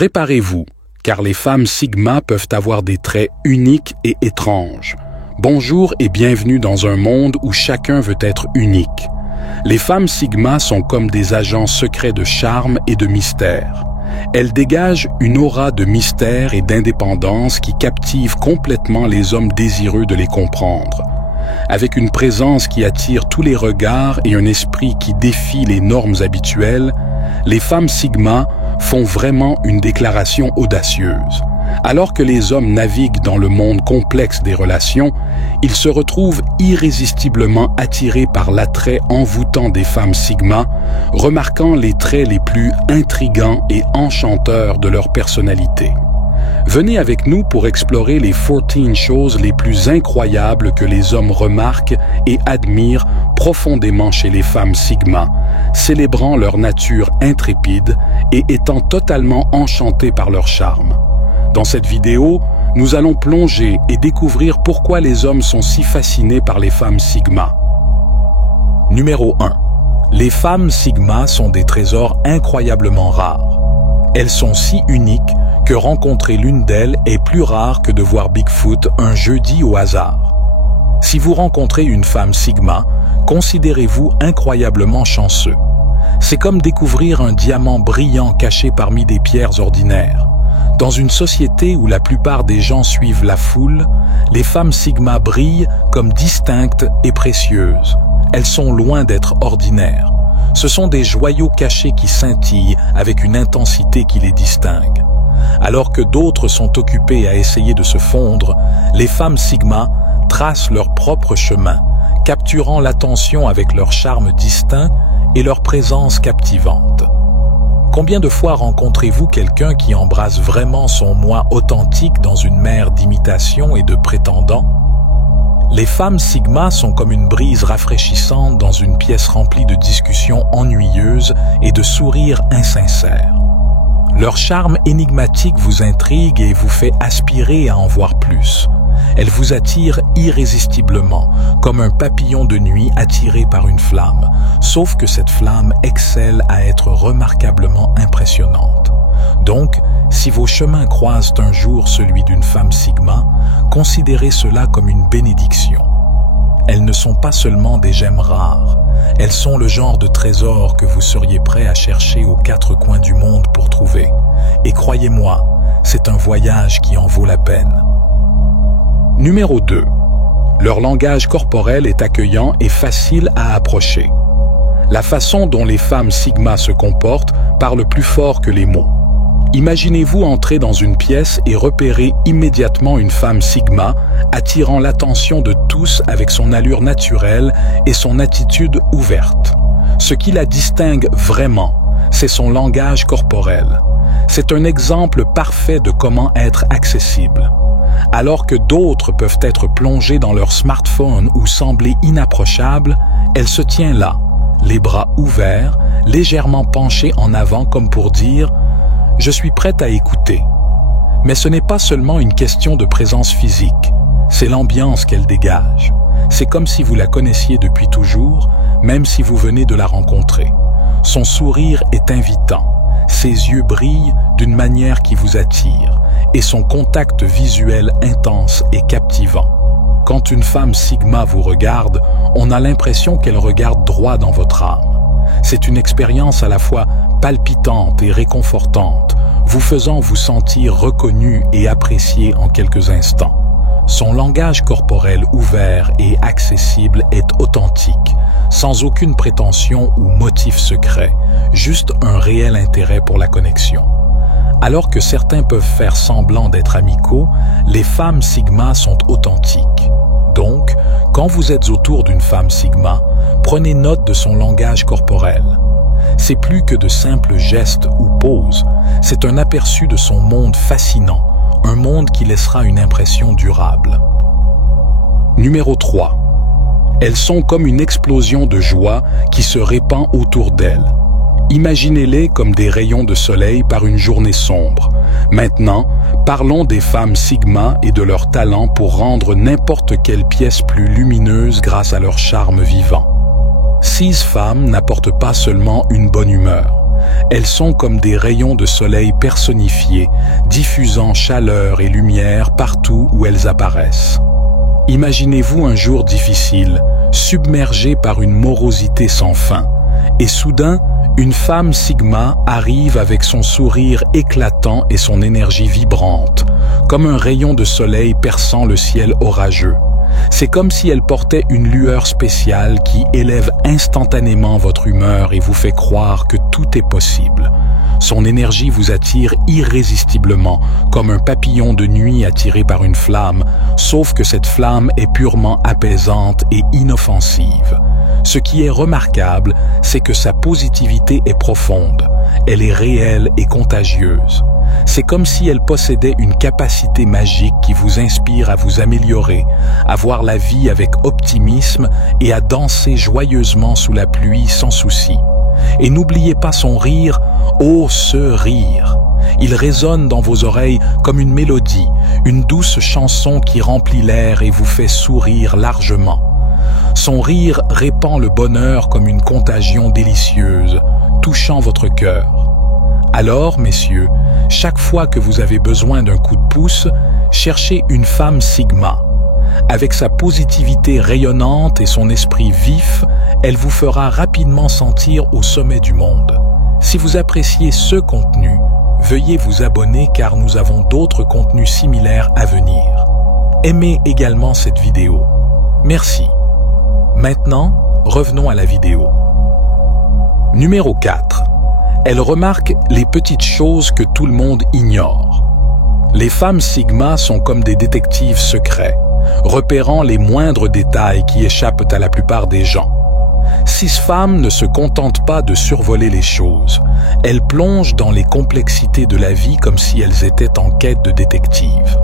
Préparez-vous, car les femmes Sigma peuvent avoir des traits uniques et étranges. Bonjour et bienvenue dans un monde où chacun veut être unique. Les femmes Sigma sont comme des agents secrets de charme et de mystère. Elles dégagent une aura de mystère et d'indépendance qui captive complètement les hommes désireux de les comprendre. Avec une présence qui attire tous les regards et un esprit qui défie les normes habituelles, les femmes Sigma font vraiment une déclaration audacieuse. Alors que les hommes naviguent dans le monde complexe des relations, ils se retrouvent irrésistiblement attirés par l'attrait envoûtant des femmes Sigma, remarquant les traits les plus intrigants et enchanteurs de leur personnalité. Venez avec nous pour explorer les 14 choses les plus incroyables que les hommes remarquent et admirent profondément chez les femmes Sigma, célébrant leur nature intrépide et étant totalement enchantés par leur charme. Dans cette vidéo, nous allons plonger et découvrir pourquoi les hommes sont si fascinés par les femmes Sigma. Numéro 1. Les femmes Sigma sont des trésors incroyablement rares. Elles sont si uniques que rencontrer l'une d'elles est plus rare que de voir Bigfoot un jeudi au hasard. Si vous rencontrez une femme Sigma, considérez-vous incroyablement chanceux. C'est comme découvrir un diamant brillant caché parmi des pierres ordinaires. Dans une société où la plupart des gens suivent la foule, les femmes Sigma brillent comme distinctes et précieuses. Elles sont loin d'être ordinaires. Ce sont des joyaux cachés qui scintillent avec une intensité qui les distingue. Alors que d'autres sont occupés à essayer de se fondre, les femmes Sigma tracent leur propre chemin, capturant l'attention avec leur charme distinct et leur présence captivante. Combien de fois rencontrez-vous quelqu'un qui embrasse vraiment son moi authentique dans une mer d'imitation et de prétendants? Les femmes Sigma sont comme une brise rafraîchissante dans une pièce remplie de discussions ennuyeuses et de sourires insincères. Leur charme énigmatique vous intrigue et vous fait aspirer à en voir plus. Elles vous attirent irrésistiblement, comme un papillon de nuit attiré par une flamme, sauf que cette flamme excelle à être remarquablement impressionnante. Donc, si vos chemins croisent un jour celui d'une femme Sigma, considérez cela comme une bénédiction. Elles ne sont pas seulement des gemmes rares, elles sont le genre de trésor que vous seriez prêt à chercher aux quatre coins du monde pour trouver. Et croyez-moi, c'est un voyage qui en vaut la peine. Numéro 2. Leur langage corporel est accueillant et facile à approcher. La façon dont les femmes Sigma se comportent parle plus fort que les mots. Imaginez-vous entrer dans une pièce et repérer immédiatement une femme Sigma, attirant l'attention de tous avec son allure naturelle et son attitude ouverte. Ce qui la distingue vraiment, c'est son langage corporel. C'est un exemple parfait de comment être accessible. Alors que d'autres peuvent être plongés dans leur smartphone ou sembler inapprochables, elle se tient là, les bras ouverts, légèrement penchés en avant comme pour dire « Je suis prête à écouter ». Mais ce n'est pas seulement une question de présence physique, c'est l'ambiance qu'elle dégage. C'est comme si vous la connaissiez depuis toujours, même si vous venez de la rencontrer. Son sourire est invitant, ses yeux brillent d'une manière qui vous attire, et son contact visuel intense et captivant. Quand une femme Sigma vous regarde, on a l'impression qu'elle regarde droit dans votre âme. C'est une expérience à la fois palpitante et réconfortante, vous faisant vous sentir reconnu et apprécié en quelques instants. Son langage corporel ouvert et accessible est authentique, sans aucune prétention ou motif secret, juste un réel intérêt pour la connexion. Alors que certains peuvent faire semblant d'être amicaux, les femmes Sigma sont authentiques. Donc, quand vous êtes autour d'une femme Sigma, prenez note de son langage corporel. C'est plus que de simples gestes ou poses, c'est un aperçu de son monde fascinant, un monde qui laissera une impression durable. Numéro 3. Elles sont comme une explosion de joie qui se répand autour d'elles. Imaginez-les comme des rayons de soleil par une journée sombre. Maintenant, parlons des femmes Sigma et de leur talent pour rendre n'importe quelle pièce plus lumineuse grâce à leur charme vivant. Ces femmes n'apportent pas seulement une bonne humeur, Elles sont comme des rayons de soleil personnifiés, diffusant chaleur et lumière partout où elles apparaissent. Imaginez-vous un jour difficile, submergé par une morosité sans fin, et soudain, une femme Sigma arrive avec son sourire éclatant et son énergie vibrante, comme un rayon de soleil perçant le ciel orageux. C'est comme si elle portait une lueur spéciale qui élève instantanément votre humeur et vous fait croire que tout est possible. Son énergie vous attire irrésistiblement, comme un papillon de nuit attiré par une flamme, sauf que cette flamme est purement apaisante et inoffensive. Ce qui est remarquable, c'est que sa positivité est profonde, elle est réelle et contagieuse. C'est comme si elle possédait une capacité magique qui vous inspire à vous améliorer, à voir la vie avec optimisme et à danser joyeusement sous la pluie sans souci. Et n'oubliez pas son rire, oh ce rire! Il résonne dans vos oreilles comme une mélodie, une douce chanson qui remplit l'air et vous fait sourire largement. Son rire répand le bonheur comme une contagion délicieuse, touchant votre cœur. Alors, messieurs, chaque fois que vous avez besoin d'un coup de pouce, cherchez une femme Sigma. Avec sa positivité rayonnante et son esprit vif, elle vous fera rapidement sentir au sommet du monde. Si vous appréciez ce contenu, veuillez vous abonner car nous avons d'autres contenus similaires à venir. Aimez également cette vidéo. Merci. Maintenant, revenons à la vidéo. Numéro 4. Elle remarque les petites choses que tout le monde ignore. Les femmes Sigma sont comme des détectives secrets, repérant les moindres détails qui échappent à la plupart des gens. Ces femmes ne se contentent pas de survoler les choses, elles plongent dans les complexités de la vie comme si elles étaient en quête de détectives.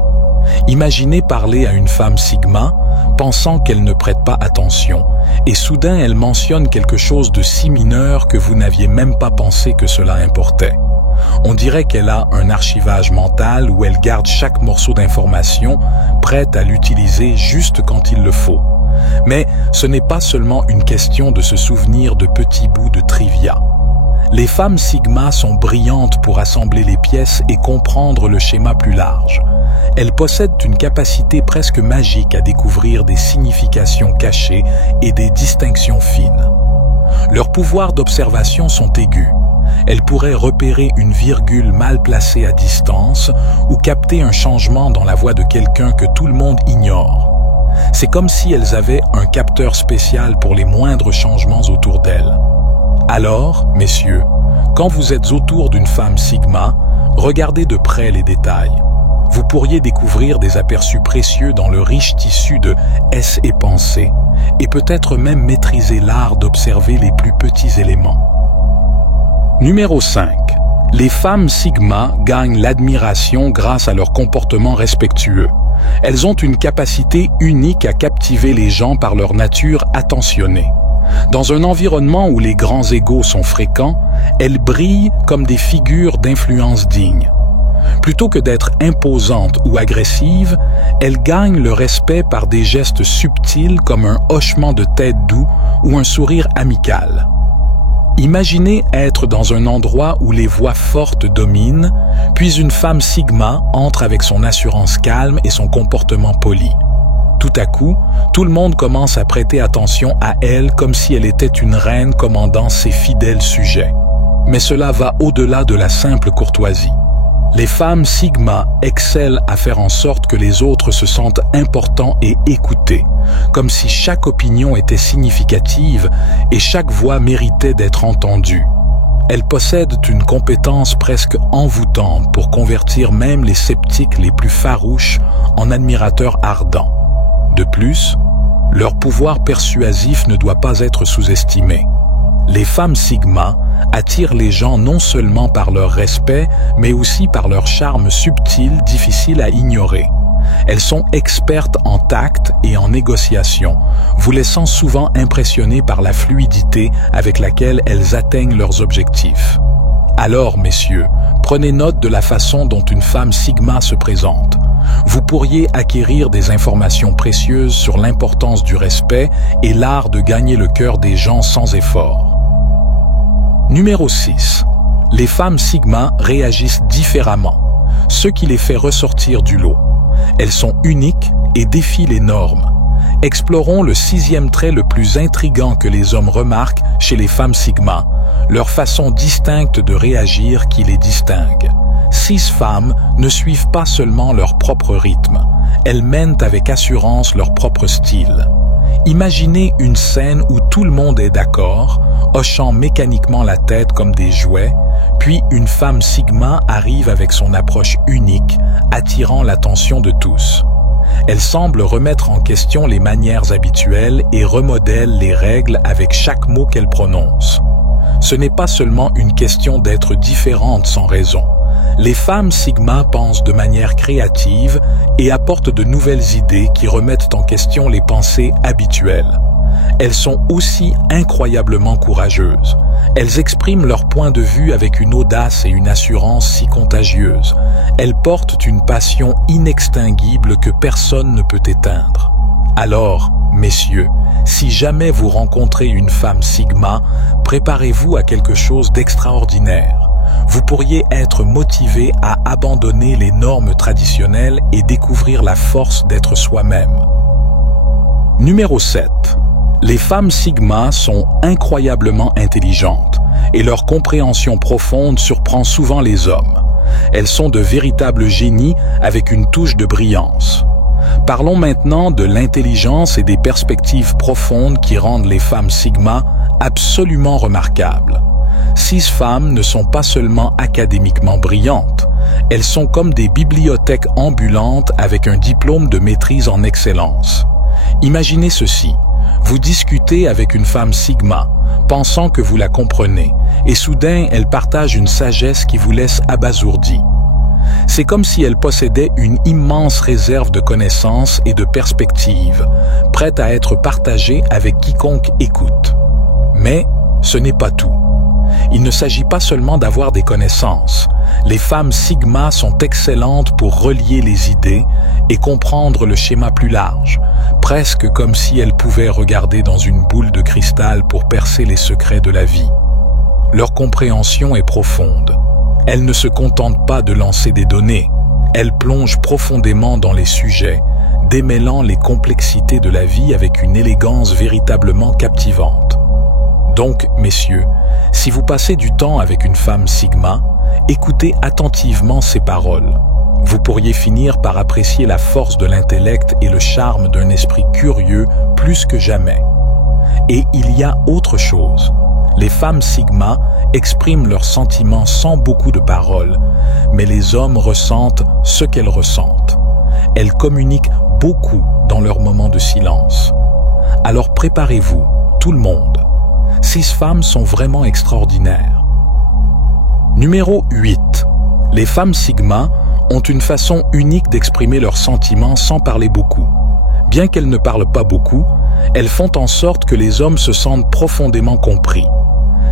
Imaginez parler à une femme Sigma, pensant qu'elle ne prête pas attention, et soudain elle mentionne quelque chose de si mineur que vous n'aviez même pas pensé que cela importait. On dirait qu'elle a un archivage mental où elle garde chaque morceau d'information, prête à l'utiliser juste quand il le faut. Mais ce n'est pas seulement une question de se souvenir de petits bouts de trivia. Les femmes Sigma sont brillantes pour assembler les pièces et comprendre le schéma plus large. Elles possèdent une capacité presque magique à découvrir des significations cachées et des distinctions fines. Leurs pouvoirs d'observation sont aigus. Elles pourraient repérer une virgule mal placée à distance ou capter un changement dans la voix de quelqu'un que tout le monde ignore. C'est comme si elles avaient un capteur spécial pour les moindres changements autour d'elles. Alors, messieurs, quand vous êtes autour d'une femme Sigma, regardez de près les détails. Vous pourriez découvrir des aperçus précieux dans le riche tissu de S et pensées, et peut-être même maîtriser l'art d'observer les plus petits éléments. Numéro 5. Les femmes Sigma gagnent l'admiration grâce à leur comportement respectueux. Elles ont une capacité unique à captiver les gens par leur nature attentionnée. Dans un environnement où les grands égos sont fréquents, elles brillent comme des figures d'influence dignes. Plutôt que d'être imposantes ou agressives, elles gagnent le respect par des gestes subtils comme un hochement de tête doux ou un sourire amical. Imaginez être dans un endroit où les voix fortes dominent, puis une femme Sigma entre avec son assurance calme et son comportement poli. Tout à coup, tout le monde commence à prêter attention à elle comme si elle était une reine commandant ses fidèles sujets. Mais cela va au-delà de la simple courtoisie. Les femmes Sigma excellent à faire en sorte que les autres se sentent importants et écoutés, comme si chaque opinion était significative et chaque voix méritait d'être entendue. Elles possèdent une compétence presque envoûtante pour convertir même les sceptiques les plus farouches en admirateurs ardents. De plus, leur pouvoir persuasif ne doit pas être sous-estimé. Les femmes Sigma attirent les gens non seulement par leur respect, mais aussi par leur charme subtil difficile à ignorer. Elles sont expertes en tact et en négociation, vous laissant souvent impressionner par la fluidité avec laquelle elles atteignent leurs objectifs. Alors, messieurs, prenez note de la façon dont une femme Sigma se présente. Vous pourriez acquérir des informations précieuses sur l'importance du respect et l'art de gagner le cœur des gens sans effort. Numéro 6. Les femmes Sigma réagissent différemment, ce qui les fait ressortir du lot. Elles sont uniques et défient les normes. Explorons le 6e trait le plus intriguant que les hommes remarquent chez les femmes Sigma, leur façon distincte de réagir qui les distingue. 6 femmes ne suivent pas seulement leur propre rythme, elles mènent avec assurance leur propre style. Imaginez une scène où tout le monde est d'accord, hochant mécaniquement la tête comme des jouets, puis une femme Sigma arrive avec son approche unique, attirant l'attention de tous. Elle semble remettre en question les manières habituelles et remodèle les règles avec chaque mot qu'elle prononce. Ce n'est pas seulement une question d'être différente sans raison. Les femmes Sigma pensent de manière créative et apportent de nouvelles idées qui remettent en question les pensées habituelles. Elles sont aussi incroyablement courageuses. Elles expriment leur point de vue avec une audace et une assurance si contagieuse. Elles portent une passion inextinguible que personne ne peut éteindre. Alors, messieurs, si jamais vous rencontrez une femme Sigma, préparez-vous à quelque chose d'extraordinaire. Vous pourriez être motivé à abandonner les normes traditionnelles et découvrir la force d'être soi-même. Numéro 7. Les femmes Sigma sont incroyablement intelligentes et leur compréhension profonde surprend souvent les hommes. Elles sont de véritables génies avec une touche de brillance. Parlons maintenant de l'intelligence et des perspectives profondes qui rendent les femmes Sigma absolument remarquables. 6 femmes ne sont pas seulement académiquement brillantes, elles sont comme des bibliothèques ambulantes avec un diplôme de maîtrise en excellence. Imaginez ceci, vous discutez avec une femme Sigma, pensant que vous la comprenez, et soudain elle partage une sagesse qui vous laisse abasourdi. C'est comme si elle possédait une immense réserve de connaissances et de perspectives, prête à être partagée avec quiconque écoute. Mais ce n'est pas tout. Il ne s'agit pas seulement d'avoir des connaissances. Les femmes Sigma sont excellentes pour relier les idées et comprendre le schéma plus large, presque comme si elles pouvaient regarder dans une boule de cristal pour percer les secrets de la vie. Leur compréhension est profonde. Elles ne se contentent pas de lancer des données. Elles plongent profondément dans les sujets, démêlant les complexités de la vie avec une élégance véritablement captivante. Donc, messieurs, si vous passez du temps avec une femme Sigma, écoutez attentivement ses paroles. Vous pourriez finir par apprécier la force de l'intellect et le charme d'un esprit curieux plus que jamais. Et il y a autre chose. Les femmes Sigma expriment leurs sentiments sans beaucoup de paroles, mais les hommes ressentent ce qu'elles ressentent. Elles communiquent beaucoup dans leurs moments de silence. Alors préparez-vous, tout le monde. 6 femmes sont vraiment extraordinaires. Numéro 8. Les femmes Sigma ont une façon unique d'exprimer leurs sentiments sans parler beaucoup. Bien qu'elles ne parlent pas beaucoup, elles font en sorte que les hommes se sentent profondément compris.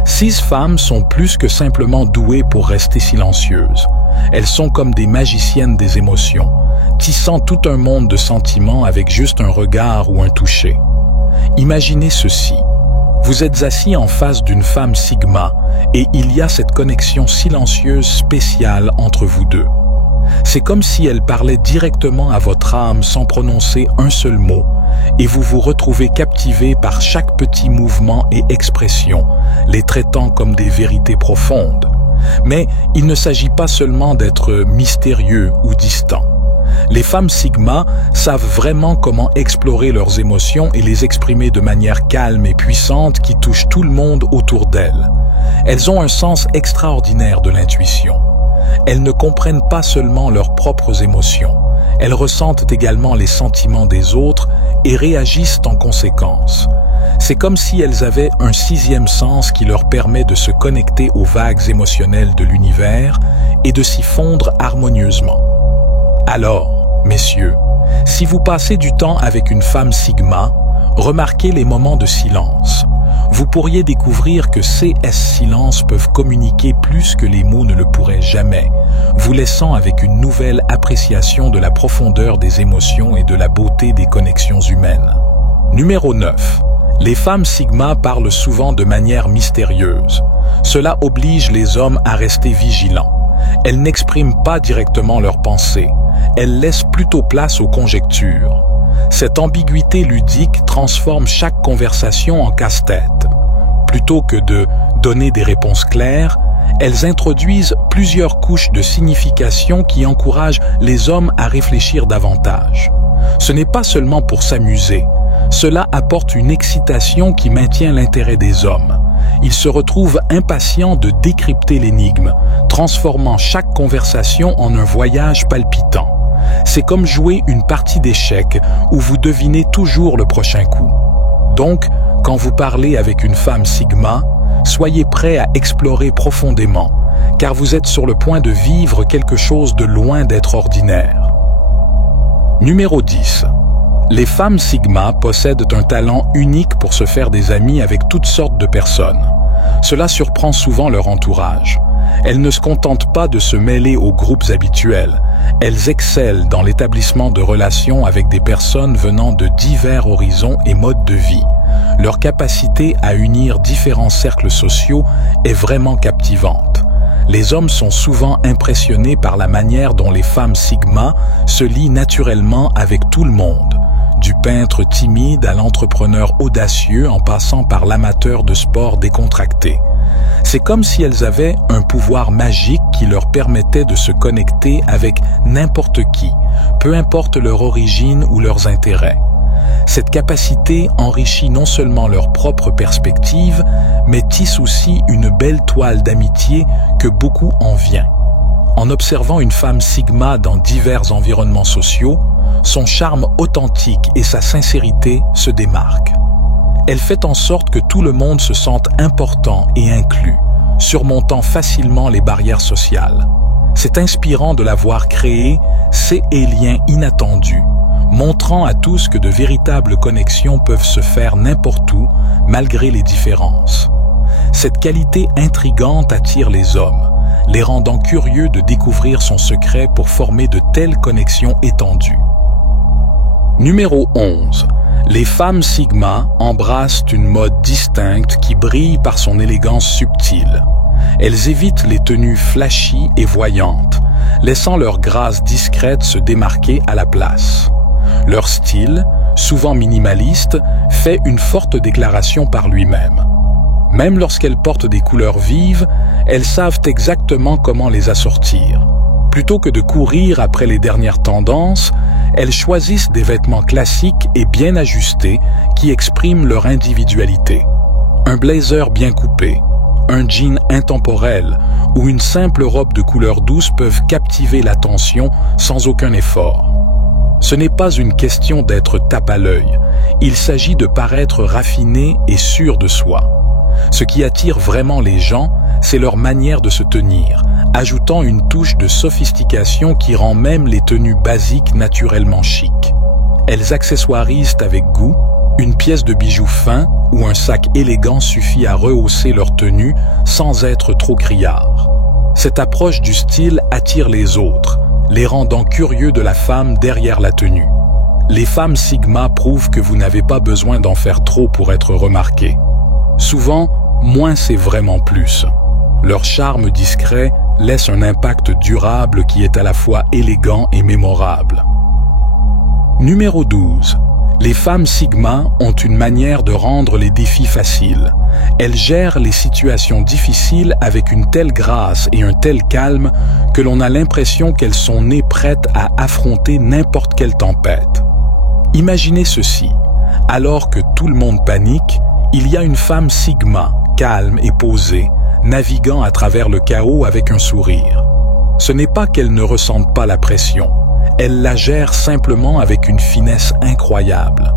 6 femmes sont plus que simplement douées pour rester silencieuses. Elles sont comme des magiciennes des émotions, tissant tout un monde de sentiments avec juste un regard ou un toucher. Imaginez ceci. Vous êtes assis en face d'une femme Sigma et il y a cette connexion silencieuse spéciale entre vous deux. C'est comme si elle parlait directement à votre âme sans prononcer un seul mot et vous vous retrouvez captivé par chaque petit mouvement et expression, les traitant comme des vérités profondes. Mais il ne s'agit pas seulement d'être mystérieux ou distant. Les femmes Sigma savent vraiment comment explorer leurs émotions et les exprimer de manière calme et puissante qui touche tout le monde autour d'elles. Elles ont un sens extraordinaire de l'intuition. Elles ne comprennent pas seulement leurs propres émotions, elles ressentent également les sentiments des autres et réagissent en conséquence. C'est comme si elles avaient un 6e sens qui leur permet de se connecter aux vagues émotionnelles de l'univers et de s'y fondre harmonieusement. Alors, messieurs, si vous passez du temps avec une femme Sigma, remarquez les moments de silence. Vous pourriez découvrir que ces silences peuvent communiquer plus que les mots ne le pourraient jamais, vous laissant avec une nouvelle appréciation de la profondeur des émotions et de la beauté des connexions humaines. Numéro 9. Les femmes Sigma parlent souvent de manière mystérieuse. Cela oblige les hommes à rester vigilants. Elles n'expriment pas directement leurs pensées. Elles laissent plutôt place aux conjectures. Cette ambiguïté ludique transforme chaque conversation en casse-tête. Plutôt que de donner des réponses claires, elles introduisent plusieurs couches de signification qui encouragent les hommes à réfléchir davantage. Ce n'est pas seulement pour s'amuser. Cela apporte une excitation qui maintient l'intérêt des hommes. Ils se retrouvent impatients de décrypter l'énigme, transformant chaque conversation en un voyage palpitant. C'est comme jouer une partie d'échecs où vous devinez toujours le prochain coup. Donc, quand vous parlez avec une femme Sigma, soyez prêt à explorer profondément, car vous êtes sur le point de vivre quelque chose de loin d'être ordinaire. Numéro 10. Les femmes Sigma possèdent un talent unique pour se faire des amis avec toutes sortes de personnes. Cela surprend souvent leur entourage. Elles ne se contentent pas de se mêler aux groupes habituels. Elles excellent dans l'établissement de relations avec des personnes venant de divers horizons et modes de vie. Leur capacité à unir différents cercles sociaux est vraiment captivante. Les hommes sont souvent impressionnés par la manière dont les femmes Sigma se lient naturellement avec tout le monde. Du peintre timide à l'entrepreneur audacieux en passant par l'amateur de sport décontracté. C'est comme si elles avaient un pouvoir magique qui leur permettait de se connecter avec n'importe qui, peu importe leur origine ou leurs intérêts. Cette capacité enrichit non seulement leur propre perspective, mais tisse aussi une belle toile d'amitié que beaucoup envient. En observant une femme Sigma dans divers environnements sociaux, son charme authentique et sa sincérité se démarquent. Elle fait en sorte que tout le monde se sente important et inclus, surmontant facilement les barrières sociales. C'est inspirant de la voir créer ces liens inattendus, montrant à tous que de véritables connexions peuvent se faire n'importe où, malgré les différences. Cette qualité intrigante attire les hommes, les rendant curieux de découvrir son secret pour former de telles connexions étendues. Numéro 11. Les femmes Sigma embrassent une mode distincte qui brille par son élégance subtile. Elles évitent les tenues flashy et voyantes, laissant leur grâce discrète se démarquer à la place. Leur style, souvent minimaliste, fait une forte déclaration par lui-même. Même lorsqu'elles portent des couleurs vives, elles savent exactement comment les assortir. Plutôt que de courir après les dernières tendances, elles choisissent des vêtements classiques et bien ajustés qui expriment leur individualité. Un blazer bien coupé, un jean intemporel ou une simple robe de couleur douce peuvent captiver l'attention sans aucun effort. Ce n'est pas une question d'être tape à l'œil, il s'agit de paraître raffiné et sûr de soi. Ce qui attire vraiment les gens, c'est leur manière de se tenir, ajoutant une touche de sophistication qui rend même les tenues basiques naturellement chic. Elles accessoirisent avec goût, une pièce de bijoux fin ou un sac élégant suffit à rehausser leur tenue sans être trop criard. Cette approche du style attire les autres, les rendant curieux de la femme derrière la tenue. Les femmes Sigma prouvent que vous n'avez pas besoin d'en faire trop pour être remarqué. Souvent, moins c'est vraiment plus. Leur charme discret laisse un impact durable qui est à la fois élégant et mémorable. Numéro 12. Les femmes Sigma ont une manière de rendre les défis faciles. Elles gèrent les situations difficiles avec une telle grâce et un tel calme que l'on a l'impression qu'elles sont nées prêtes à affronter n'importe quelle tempête. Imaginez ceci. Alors que tout le monde panique, il y a une femme Sigma, calme et posée, naviguant à travers le chaos avec un sourire. Ce n'est pas qu'elle ne ressente pas la pression. Elles la gèrent simplement avec une finesse incroyable.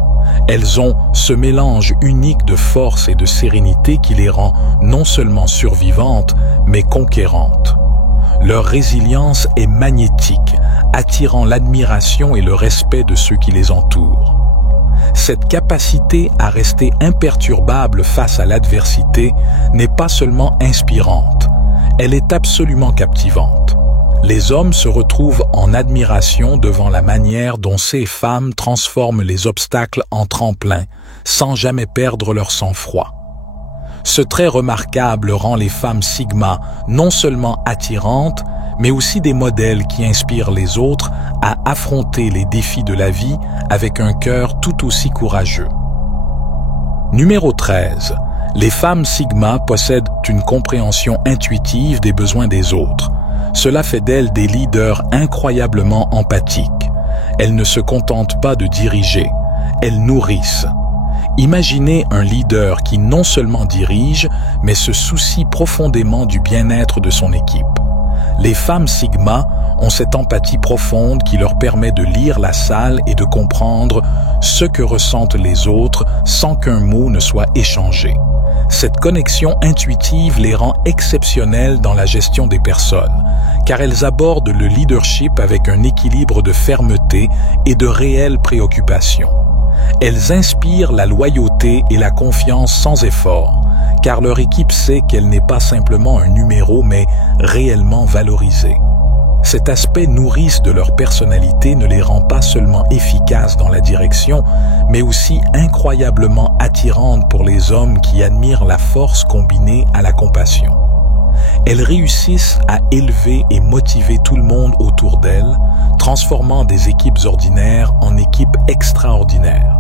Elles ont ce mélange unique de force et de sérénité qui les rend non seulement survivantes, mais conquérantes. Leur résilience est magnétique, attirant l'admiration et le respect de ceux qui les entourent. Cette capacité à rester imperturbable face à l'adversité n'est pas seulement inspirante, elle est absolument captivante. les hommes se retrouvent en admiration devant la manière dont ces femmes transforment les obstacles en tremplins, sans jamais perdre leur sang-froid. Ce trait remarquable rend les femmes Sigma non seulement attirantes, mais aussi des modèles qui inspirent les autres à affronter les défis de la vie avec un cœur tout aussi courageux. Numéro 13. Les femmes Sigma possèdent une compréhension intuitive des besoins des autres. Cela fait d'elles des leaders incroyablement empathiques. Elles ne se contentent pas de diriger, elles nourrissent. Imaginez un leader qui non seulement dirige, mais se soucie profondément du bien-être de son équipe. Les femmes Sigma ont cette empathie profonde qui leur permet de lire la salle et de comprendre ce que ressentent les autres sans qu'un mot ne soit échangé. Cette connexion intuitive les rend exceptionnelles dans la gestion des personnes, car elles abordent le leadership avec un équilibre de fermeté et de réelles préoccupations. Elles inspirent la loyauté et la confiance sans effort, car leur équipe sait qu'elle n'est pas simplement un numéro, mais réellement valorisée. Cet aspect nourrice de leur personnalité ne les rend pas seulement efficaces dans la direction, mais aussi incroyablement attirantes pour les hommes qui admirent la force combinée à la compassion. Elles réussissent à élever et motiver tout le monde autour d'elles, transformant des équipes ordinaires en équipes extraordinaires.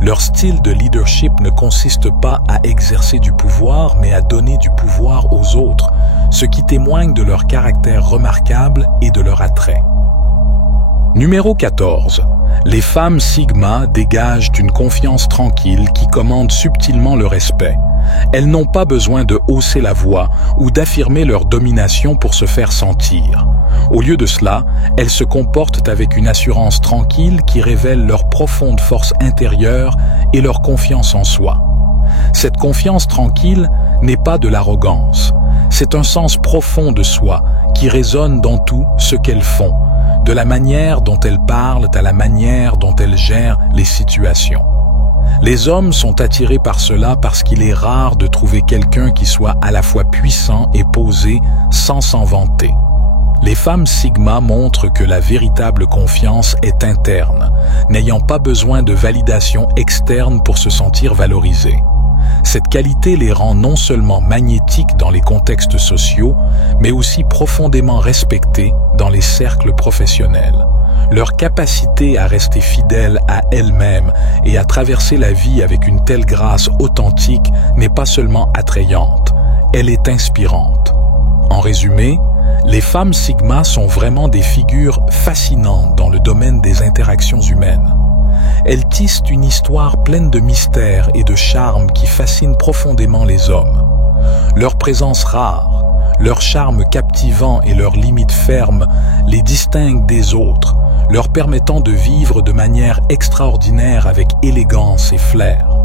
Leur style de leadership ne consiste pas à exercer du pouvoir, mais à donner du pouvoir aux autres, ce qui témoigne de leur caractère remarquable et de leur attrait. Numéro 14. Les femmes Sigma dégagent une confiance tranquille qui commande subtilement le respect. Elles n'ont pas besoin de hausser la voix ou d'affirmer leur domination pour se faire sentir. Au lieu de cela, elles se comportent avec une assurance tranquille qui révèle leur profonde force intérieure et leur confiance en soi. Cette confiance tranquille n'est pas de l'arrogance. C'est un sens profond de soi qui résonne dans tout ce qu'elles font, de la manière dont elles parlent à la manière dont elles gèrent les situations. Les hommes sont attirés par cela parce qu'il est rare de trouver quelqu'un qui soit à la fois puissant et posé sans s'en vanter. Les femmes Sigma montrent que la véritable confiance est interne, n'ayant pas besoin de validation externe pour se sentir valorisées. Cette qualité les rend non seulement magnétiques dans les contextes sociaux, mais aussi profondément respectées dans les cercles professionnels. Leur capacité à rester fidèles à elles-mêmes et à traverser la vie avec une telle grâce authentique n'est pas seulement attrayante, elle est inspirante. En résumé, les femmes Sigma sont vraiment des figures fascinantes dans le domaine des interactions humaines. Elles tissent une histoire pleine de mystères et de charme qui fascine profondément les hommes. Leur présence rare, leur charme captivant et leurs limites fermes les distinguent des autres, leur permettant de vivre de manière extraordinaire avec élégance et flair.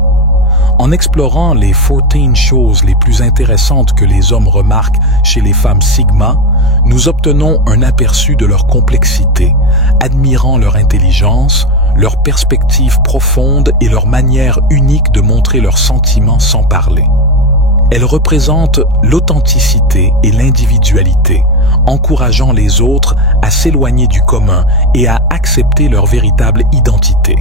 En explorant les 14 choses les plus intéressantes que les hommes remarquent chez les femmes Sigma, nous obtenons un aperçu de leur complexité, admirant leur intelligence, leur perspective profonde et leur manière unique de montrer leurs sentiments sans parler. Elles représentent l'authenticité et l'individualité, encourageant les autres à s'éloigner du commun et à accepter leur véritable identité.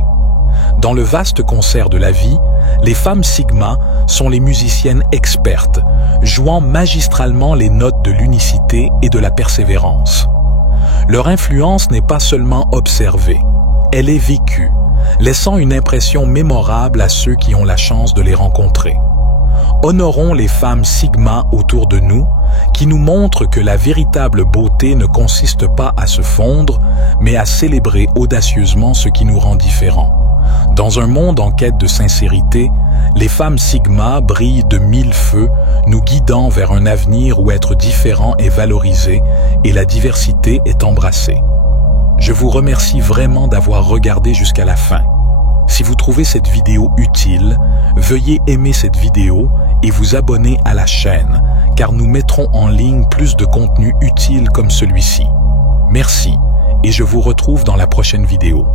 Dans le vaste concert de la vie, les femmes Sigma sont les musiciennes expertes, jouant magistralement les notes de l'unicité et de la persévérance. Leur influence n'est pas seulement observée, elle est vécue, laissant une impression mémorable à ceux qui ont la chance de les rencontrer. Honorons les femmes Sigma autour de nous, qui nous montrent que la véritable beauté ne consiste pas à se fondre, mais à célébrer audacieusement ce qui nous rend différents. Dans un monde en quête de sincérité, les femmes Sigma brillent de mille feux, nous guidant vers un avenir où être différent est valorisé et la diversité est embrassée. Je vous remercie vraiment d'avoir regardé jusqu'à la fin. Si vous trouvez cette vidéo utile, veuillez aimer cette vidéo et vous abonner à la chaîne, car nous mettrons en ligne plus de contenu utile comme celui-ci. Merci et je vous retrouve dans la prochaine vidéo.